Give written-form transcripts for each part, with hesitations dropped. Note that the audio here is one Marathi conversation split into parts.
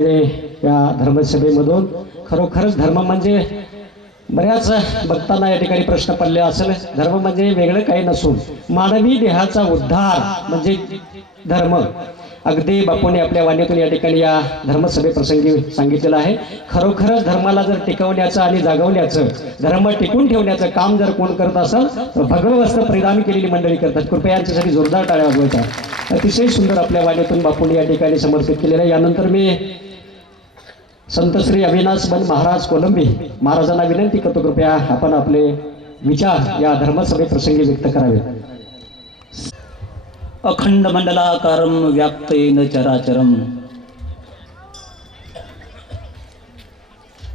या धर्मसभेमधून खरोखरच धर्म म्हणजे बऱ्याच भक्तांना या ठिकाणी प्रश्न पडले असेल। धर्म म्हणजे वेगळं काही नसून मानवी देहाचा उद्धार म्हणजे धर्म। अगदी बापूंनी आपल्या वाणीतून या ठिकाणी या धर्मसभेप्रसंगी सांगितलेलं आहे। खरोखरच धर्माला जर टिकवण्याचं आणि जागवण्याचं, धर्म टिकून ठेवण्याचं काम जर कोण करत असेल तर भगवं वस्त्र परिधान केलेली मंडळी करतात। कृपया यांच्यासाठी जोरदार टाळ्या वाजवायच्या। अतिशय सुंदर आपल्या वाणीतून बापूंनी या ठिकाणी समर्पित केलेलं आहे। यानंतर मी संत श्री अविनाश बन महाराज कोलंबी महाराजांना विनंती करतो, कृपया आपण आपले विचार या धर्मसभे प्रसंगी व्यक्त करावे। अखंड मंडलाकारं व्याप्तेन चराचरं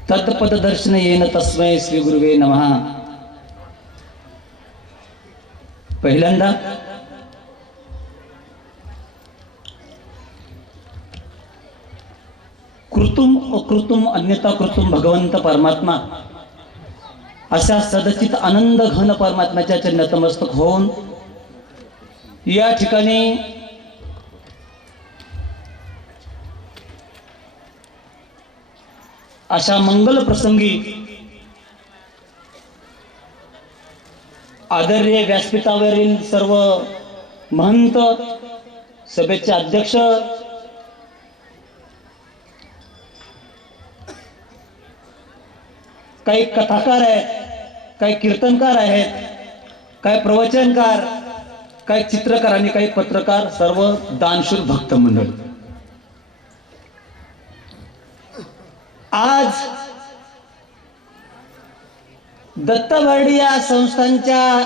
तत्पददर्शन येन तस्मै श्री गुरुवे नमः। पहिल्यांदा कृतुम अकृतुम अन्यथा कृतुम भगवंत परमात्मा अशा सदचित आनंद घन परमात्म्याच्या चरणतमस्तक होऊन या ठिकाणी अशा मंगल प्रसंगी आदरणीय व्यासपीठावरील सर्व महंत, सभेचे अध्यक्ष, काही कथाकार आहेत, काही कीर्तनकार आहेत, काही प्रवचनकार, काही चित्रकार आणि काही पत्रकार, सर्व दानशूर भक्त मंडळी, आज दत्तवर्डी या संस्थांच्या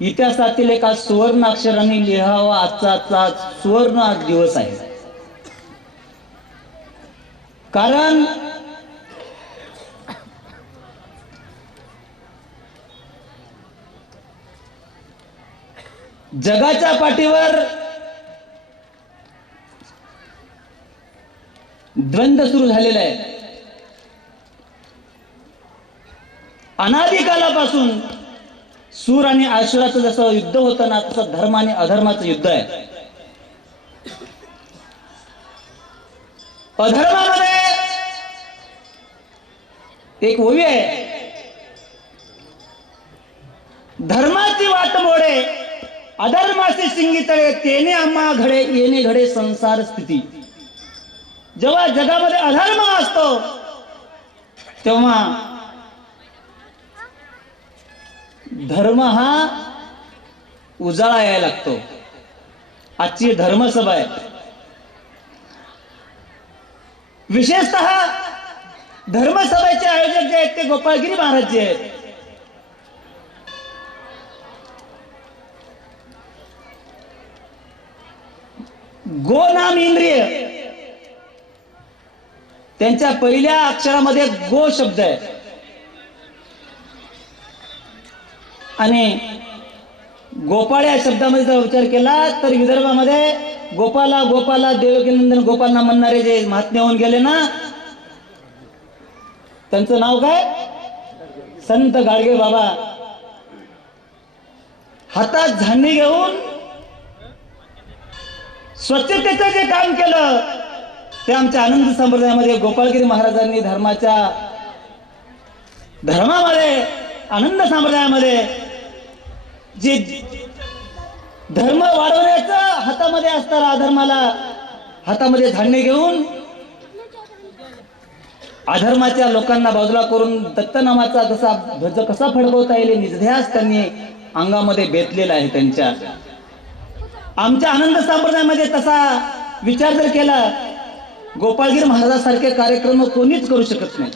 इतिहासातील एका सुवर्ण अक्षराने लिहावा आजचा सुवर्ण आज दिवस आहे। कारण जगाच्या पाठीवर द्वंद्व सुरू झालेला आहे। अनादिकालापासून सूर आणि आसुराचं जसं युद्ध होतं ना, तसं धर्म आणि अधर्माचं युद्ध आहे। अधर्मामध्ये एक ओवी आहे, धर्माची वाट मोडे अधर्माचे शिंगी तळे, तेने आम्हा घडे येणे घडे संसार स्थिती। जेव्हा जगामध्ये अधर्म असतो तेव्हा धर्म हा उजाळा यायला लागतो। आजची धर्मसभा आहे, विशेषतः धर्मसभेचे आयोजक जे आहेत ते गोपाळगिरी महाराज जे आहेत। गो नाम इंद्रिय, त्यांच्या पहिल्या अक्षरामध्ये गो शब्द आहे आणि गोपाळ या शब्दामध्ये जर विचार केला तर विदर्भामध्ये गोपाला गोपाला देवकीनंदन गोपालना म्हणणारे जे महात्मे होऊन गेले ना, त्यांचं नाव काय? संत गाडगे बाबा। हातात झांडी घेऊन स्वच्छतेचं जे काम केलं ते आमच्या आनंद संप्रदायामध्ये गोपाळगिरी महाराजांनी धर्मामध्ये आनंद संप्रदायामध्ये जे धर्म वाढवण्याचं हातामध्ये असताना अधर्माला हातामध्ये धान्य घेऊन अधर्माच्या लोकांना बाजूला करून दत्त नामाचा ध्वज कसा फडकवता येईल निजध्यास त्यांनी अंगामध्ये बेतलेला आहे त्यांच्या। आमच्या आनंद संप्रदायामध्ये तसा विचार जर केला, गोपाळगिरी महाराजांसारखे कार्यक्रम कोणीच करू शकत नाही।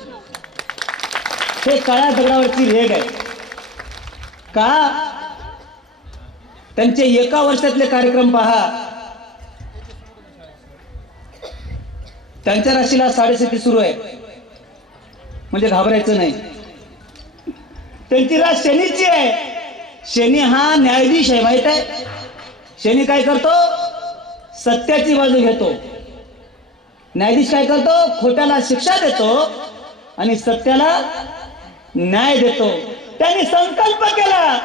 हे काळ्या दगडावरची रेग आहे का? त्यांचे एका वर्षातले कार्यक्रम पहा, त्यांच्या राशीला 6:30 सुरू आहे म्हणजे घाबरायचं नाही। त्यांची रास शनीची आहे, शनी हा न्यायाधीश आहे, माहित आहे? शनी काय करतो? सत्याची बाजू घेतो। न्यायाधीश काय करतो? खोट्याला शिक्षा देतो आणि सत्याला न्याय देतो। त्यांनी संकल्प केला,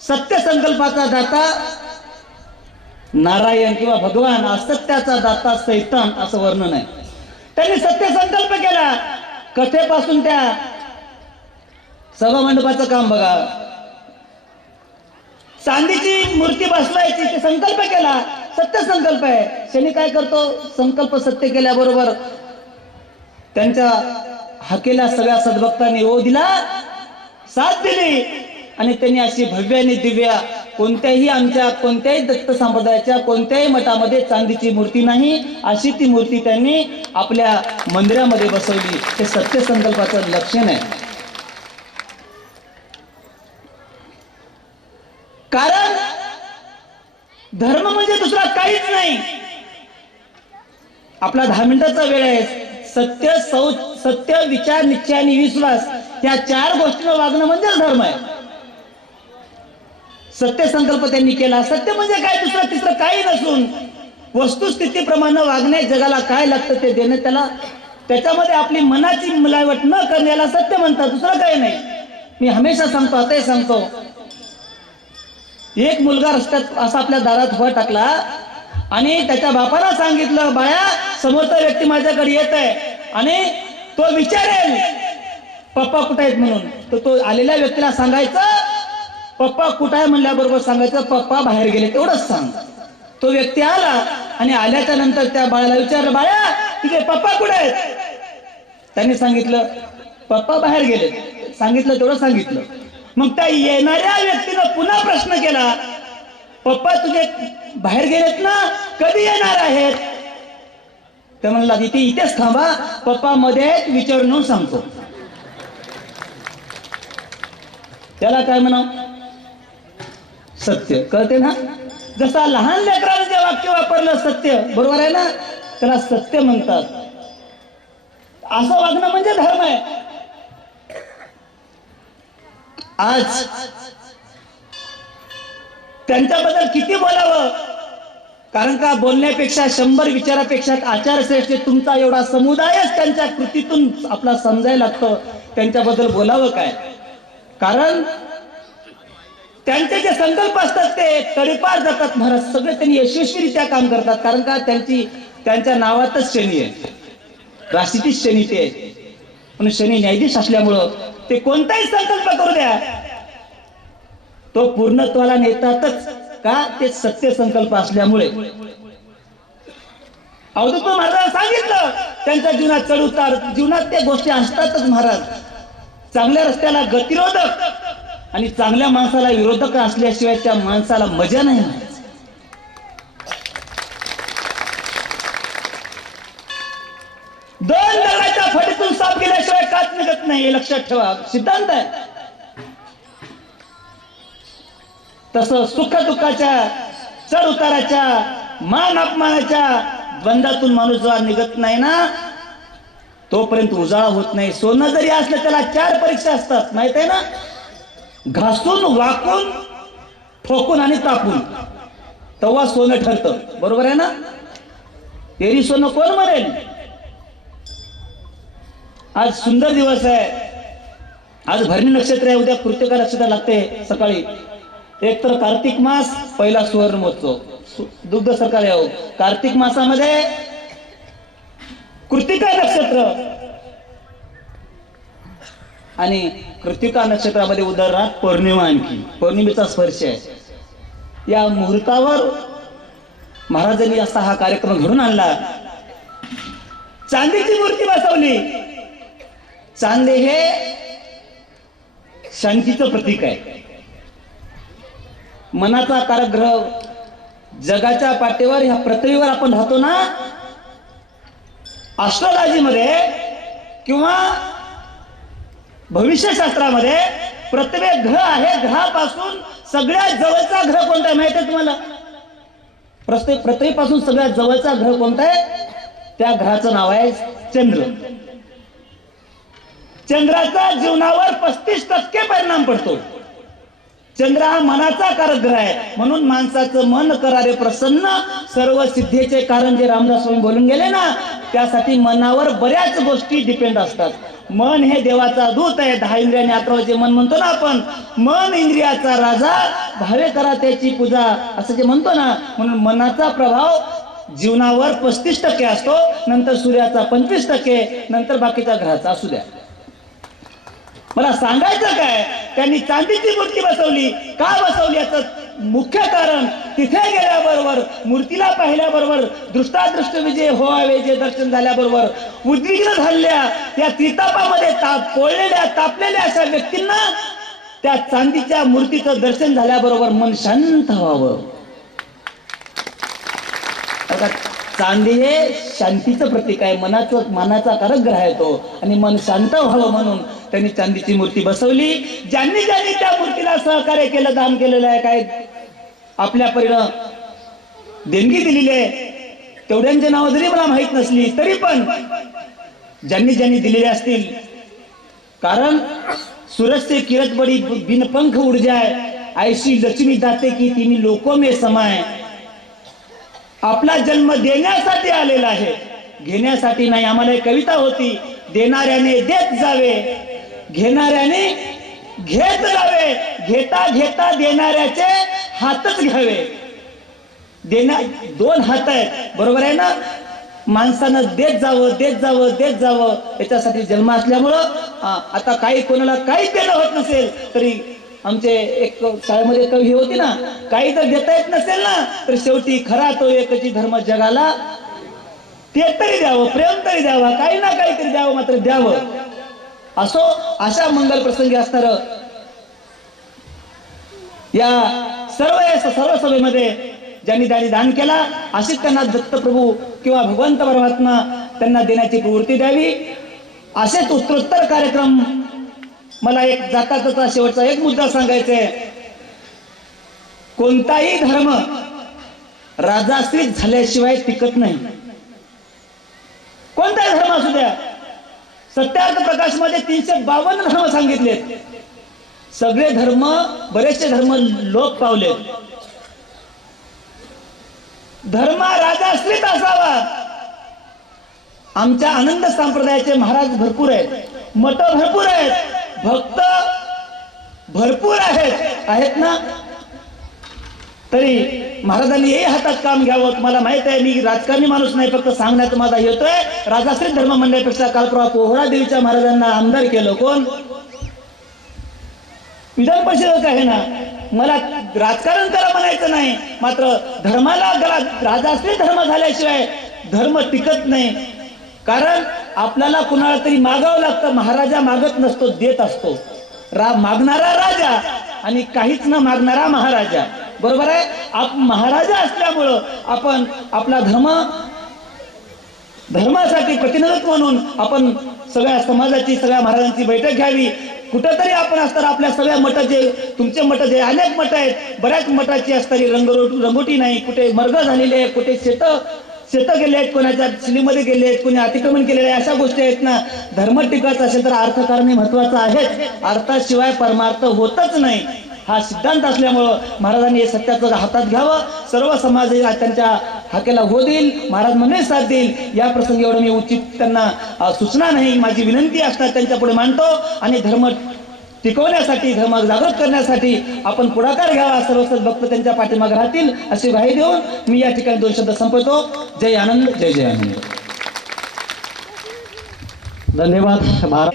सत्य संकल्पाचा दाता नारायण किंवा भगवान असत्याचा दाता सैतान असं वर्णन आहे. त्यांनी सत्य संकल्प केला. कथेपासून त्या सभामंडपाचं काम बघा, चांदीची मूर्ती बसवायची ते संकल्प केला, सत्य संकल्प आहे. शनी काय करतो, संकल्प सत्य केल्याबरोबर त्यांच्या हाकेला सगळ्या सद्भक्तांनी ओ दिला, साथ दिली आणि त्यांनी अशी भव्य आणि दिव्य, कोणत्याही आमच्या कोणत्याही दत्त संप्रदायाच्या कोणत्याही मठामध्ये चांदीची मूर्ती नाही अशी ती मूर्ती त्यांनी आपल्या मंदिरामध्ये बसवली. हे सत्य संकल्पाचं लक्षण आहे. कारण धर्म म्हणजे दुसरा काहीच नाही. आपला 10 मिनिटाचा वेळ आहे. सत्य, विचार, निश्चय आणि विश्वास या 4 गोष्टींवर वागणं म्हणजे धर्म आहे. सत्य संकल्प त्यांनी केला. सत्य म्हणजे काय, दुसरं तिसरं काही नसून वस्तुस्थितीप्रमाणे वागणे, जगाला काय लागतं ते देणे, त्याच्यामध्ये आपली मनाची मिलावट न करण्याला सत्य म्हणतात, दुसरं काही नाही. मी हमेशा सांगतो, आताही सांगतो, एक मुलगा रस्त्यात असा आपल्या दारात उभा टाकला आणि त्याच्या बापाला सांगितलं, बाया समोरचा व्यक्ती माझ्याकडे येत आहे आणि तो विचारेल पप्पा कुठे आहेत म्हणून. तर तो आलेल्या व्यक्तीला सांगायचं पप्पा कुठे आहे म्हणल्याबरोबर सांगायचं पप्पा बाहेर गेले, तेवढंच सांग. तो व्यक्ती आला आणि आल्याच्या नंतर त्या बाळाला विचारलं, बाळा तुझे पप्पा कुठे आहेत. त्यांनी सांगितलं पप्पा बाहेर गेले. सांगितलं तेवढं सांगितलं. मग त्या येणाऱ्या व्यक्तीनं पुन्हा प्रश्न केला, पप्पा तुझे बाहेर गेलेत ना, कधी येणार आहेत. ते म्हणला इथेच थांबा, पप्पा मध्ये विचारून सांगतो. त्याला काय म्हणा, सत्य. कळते ना, जसा लहान लेकरानं जे वाक्य वापरलं सत्य, बरोबर आहे ना, त्याला सत्य म्हणतात. असं वागणं म्हणजे धर्म आहे. आज त्यांच्याबद्दल किती बोलावं, कारण का बोलण्यापेक्षा 100 विचारापेक्षा आचार श्रेष्ठ. तुमचा एवढा समुदायच त्यांच्या कृतीतून आपला समजायला लागतं त्यांच्याबद्दल बोलावं काय. कारण त्यांचे जे संकल्प असतात ते तडीपार जातात महाराज. सगळे त्यांनी यशस्वीरित्या काम करतात. कारण का त्यांच्या नावातच शनी आहे, राशीतीच शनी ते आहे. म्हणून शनी न्यायाधीश असल्यामुळं ते कोणताही संकल्प करू द्या तो पूर्णत्वाला नेतातच. का, ते सत्य संकल्प असल्यामुळे. अवधूत महाराजांना सांगितलं त्यांच्या जीवनात चढ उतार, जीवनात त्या गोष्टी असतातच महाराज. चांगल्या रस्त्याला गतिरोधक आणि चांगल्या माणसाला विरोधक असल्याशिवाय त्या माणसाला मजा नाही. दोन दगडाच्या फटीतून साप गेल्याशिवाय काच निघत नाही, हे लक्षात ठेवा, सिद्धांत आहे. तसं सुख दुःखाच्या, चढ उताराच्या, मान अपमानाच्या द्वंद्वातून माणूस जेव्हा निघत नाही ना, तोपर्यंत उजाळा होत नाही. सोनं जरी असलं त्याला 4 परीक्षा असतात, माहित आहे ना. घासून, वाकून, ठोकून आणि तापून, तेव्हा सोनं ठरतं. बरोबर आहे ना. तेरी सोनं कोण मरेल. आज सुंदर दिवस आहे. आज भरणी नक्षत्र आहे, उद्या कृतिका नक्षत्र लागते सकाळी. एक तर कार्तिक मास, पहिला सुवर्ण महोत्सव, दुग्ध सरकार यावं. कार्तिक मासामध्ये कृतिका नक्षत्र आणि कृतिका नक्षत्रामध्ये उदररात पौर्णिमा, आणखी पौर्णिमेचा स्पर्श आहे. या मुहूर्तावर महाराजांनी असा हा कार्यक्रम घडून आणला. चांदीची मूर्ती बसवली. चांदी हे शांतीचं प्रतीक आहे, मनाचा कारागृह. जगाच्या पाठीवर, ह्या पृथ्वीवर आपण राहतो ना, ॲस्ट्रॉलॉजी मध्ये किंवा भविष्यशास्त्रामध्ये प्रत्येक ग्रह आहे, ग्रहापासून सगळ्यात जवळचा ग्रह कोणता आहे माहिती आहे तुम्हाला. पृथ्वीपासून सगळ्यात जवळचा ग्रह कोणता आहे, त्या ग्रहाचं नाव आहे चंद्र. चंद्राचा जीवनावर 35% परिणाम पडतो. चंद्र हा मनाचा कारग्रह आहे. म्हणून माणसाचं मन करारे प्रसन्न, सर्व सिद्धीचे कारण जे रामदास स्वामी बोलून गेले ना, त्यासाठी मनावर बऱ्याच गोष्टी डिपेंड असतात. मन हे देवाचा दूत आहे. 10 इंद्रियाने 11 जे मन म्हणतो ना आपण, मन इंद्रियाचा राजा, भावे करा त्याची पूजा, असं जे म्हणतो ना. म्हणून मनाचा प्रभाव जीवनावर 35% असतो, नंतर सूर्याचा 25%, नंतर बाकीच्या ग्रहाचा असू द्या. मला सांगायचं काय, त्यांनी चांदीची मूर्ती बसवली. का बसवली याचं मुख्य कारण, तिथे गेल्याबरोबर, मूर्तीला पाहिल्याबरोबर, दृष्टादृष्ट विजय व्हावे जे दर्शन झाल्याबरोबर, उद्विग्न झालेल्या त्या त्रितापामध्ये पोळलेल्या तापलेल्या अशा व्यक्तींना त्या चांदीच्या मूर्तीचं दर्शन झाल्याबरोबर मन शांत व्हावं. चांदी हे शांतीचं प्रतीक आहे, मनाचा कारक ग्रह आहे तो, आणि मन शांत व्हावं म्हणून त्यांनी चांदीची मूर्ती बसवली. ज्यांनी ज्यांनी त्या मूर्तीला सहकार्य केलं, दान केलेलं आहे, काय आपल्या परीनं देणगी दिलेली आहे, तेवढ्यांचे नाव जरी मला माहित नसली तरी पण ज्यांनी ज्यांनी दिलेले असतील. कारण सूरज से किरत बड़ी बिन पंख उड़ जाए, ऐसी लक्ष्मी दाते की तिन्ही लोकों में समाय. आपला जन्म देण्यासाठी आलेला आहे, घेण्यासाठी नाही. आम्हाला एक कविता होती, देणाऱ्याने देत जावे, घेणाऱ्याने घेत जावे, घेता घेता देणाऱ्याचे हातच घ्यावे. दोन हात आहेत, बरोबर आहे ना. माणसानं देत जावं, देत जावं, देत जावं, याच्यासाठी जन्म असल्यामुळं आता काही कोणाला काही देणं होत नसेल तरी, आमचे एक शाळेमध्ये कवी होती ना, काही जर देता येत नसेल ना तर शेवटी खरा तो एकची धर्म जगाला, ते तरी द्यावं, प्रेम तरी द्यावा, काही ना काहीतरी द्यावं, मात्र द्यावं. असो अशा मंगल प्रसंगी असणार या सर्व सभेमध्ये ज्यांनी दान केला, अशीच त्यांना दत्तप्रभू किंवा भगवंत परमात्मा त्यांना देण्याची प्रवृत्ती द्यावी. असेच उत्तरोत्तर कार्यक्रम. मला एक जाता शेवटचा एक मुद्दा सांगायचा आहे. कोणताही धर्म राजाश्रित झाल्याशिवाय टिकत नाही. कोणताही धर्म असू द्या. सत्यार्थ प्रकाश मध्ये 352 धर्म सांगितलेत. सगळे धर्म, बरेचसे धर्म लोप पावलेत. धर्म राजाश्रित असावा. आमच्या आनंद संप्रदायाचे महाराज भरपूर आहेत, मठ भरपूर आहेत, भक्त भरपूर आहेत ना. तरी महाराजांनी हे हातात काम घ्यावं. तुम्हाला माहित आहे, मी राजकारणी माणूस नाही, फक्त सांगण्यात माझा येतोय. राजाश्रित धर्म म्हणण्यापेक्षा काल परवा पोहरा देवीच्या महाराजांना आमदार केलं कोण? विधान परिषदेत आहे ना. मला राजकारण करा म्हणायचं नाही, मात्र धर्माला राजाश्रित धर्म झाल्याशिवाय धर्म टिकत नाही. कारण आपल्याला कुणाला तरी मागावं लागतं. महाराजा मागत नसतो, देत असतो. मागणारा राजा आणि काहीच न मागणारा महाराजा, बरोबर आहे. महाराजा असल्यामुळं आपण आपला धर्मासाठी प्रतिनिधित्व म्हणून आपण सगळ्या समाजाची, सगळ्या महाराजांची बैठक घ्यावी. कुठंतरी आपण असताना आपल्या सगळ्या मठाचे, तुमचे मठ जे अनेक मठ आहेत, बऱ्याच मठाची असणारी रंगोटी नाही. कुठे मर्ग झालेले आहे, कुठे शेत गेले आहेत, कोणाच्या शिलीमध्ये गेले आहेत, कोणी अतिक्रमण केलेले आहे, अशा गोष्टी आहेत ना. धर्म टिकायचा असेल तर अर्थकारणे महत्वाचं आहे. अर्थाशिवाय परमार्थ होतच नाही, हा सिद्धांत असल्यामुळं महाराजांनी हे सत्याचं हातात घ्यावं. सर्व समाज त्यांच्या हाकेला हो देईल, महाराज म्हणणे साथ देईल. या प्रसंगी एवढं मी उचित त्यांना सूचना नाही, माझी विनंती असणार त्यांच्या पुढे मांडतो. आणि धर्म टिकवण्यासाठी, धर्म जागृत करण्यासाठी आपण पुढाकार घ्यावा. सर्व भक्त त्यांच्या पाठीमागे राहतील अशी ग्वाही देऊन मी या ठिकाणी 2 शब्द संपवतो. जय आनंद, जय जय आनंद. धन्यवाद.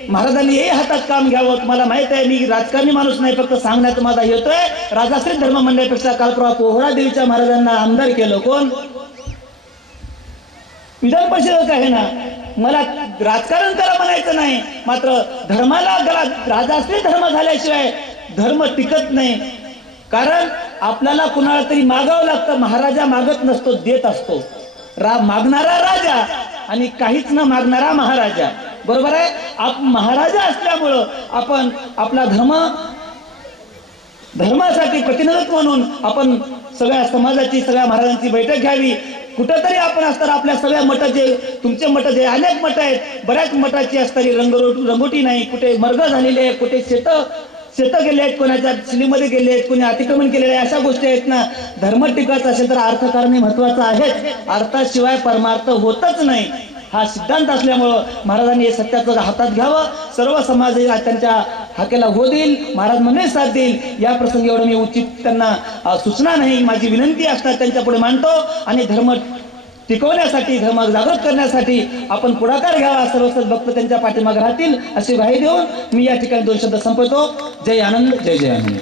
महाराजांनी हे हातात काम घ्यावं. तुम्हाला माहित आहे, मी राजकारणी माणूस नाही, फक्त सांगण्यात माझा येतोय. राजाश्रित धर्म म्हणण्यापेक्षा काल परवा पोहरा देवीच्या महाराजांना आमदार केलं कोण? विधान परिषदेत आहे ना. मला राजकारण करा म्हणायचं नाही, मात्र धर्माला राजाश्रित धर्म झाल्याशिवाय धर्म टिकत नाही. कारण आपल्याला कुणाला तरी मागावं लागतं. महाराजा मागत नसतो, देत असतो. मागणारा राजा आणि काहीच न मागणारा महाराजा, बरोबर आहे. महाराजा असल्यामुळं आपण आपला धर्मासाठी प्रतिनिधित्व म्हणून आपण सगळ्या समाजाची, सगळ्या महाराजांची बैठक घ्यावी. कुठंतरी आपण असताना आपल्या सगळ्या मठाचे, तुमचे मठ जे अनेक मठ आहेत, बऱ्याच मठाची असणारी रंगोटी नाही. कुठे मर्ग झालेले आहे, कुठे शेत गेले आहेत, कोणाच्या शिलीमध्ये गेले आहेत, कोणी अतिक्रमण केलेले आहे, अशा गोष्टी आहेत ना. धर्म टिकायचा असेल तर अर्थकारणे महत्वाचं आहे. अर्थाशिवाय परमार्थ होतच नाही, हा सिद्धांत असल्यामुळं महाराजांनी हे सत्याचं हातात घ्यावं. सर्व समाज त्यांच्या हाकेला हो देईल, महाराज म्हणणे साथ देईल. या प्रसंगी एवढं मी उचित त्यांना सूचना नाही, माझी विनंती असणार त्यांच्या पुढे मांडतो. आणि धर्म टिकवण्यासाठी, धर्म जागृत करण्यासाठी आपण पुढाकार घ्यावा. सर्व भक्त त्यांच्या पाठीमागे राहतील अशी ग्वाही देऊन मी या ठिकाणी 2 शब्द संपवतो. जय आनंद, जय जय आनंद.